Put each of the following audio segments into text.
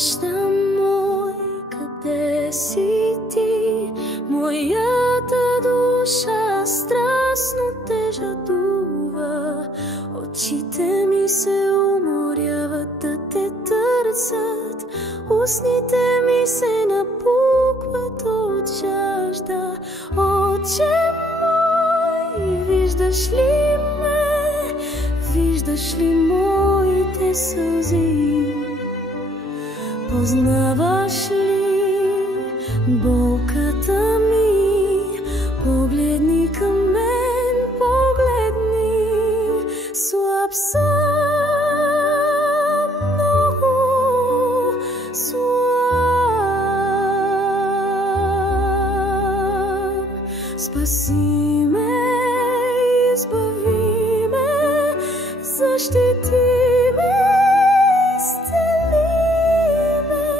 Баща мой, къде си ти? Моята душа страстно те жадува. Очите ми се уморяват да те търсят. Устните ми се напукват от жажда. Отче мой, виждаш ли ме? Виждаш ли моите сълзи? Познаваш ли болката ми? Погледни към мен, погледни. Слаб съм, много слаб. Спаси ме, избави ме, защити ме, изцели ме.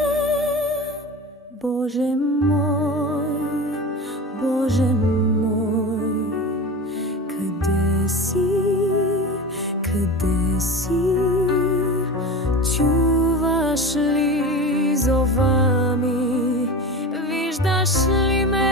Боже мой, Боже мой, къде си, къде си? Чуваш ли зова ми? Виждаш ли ме?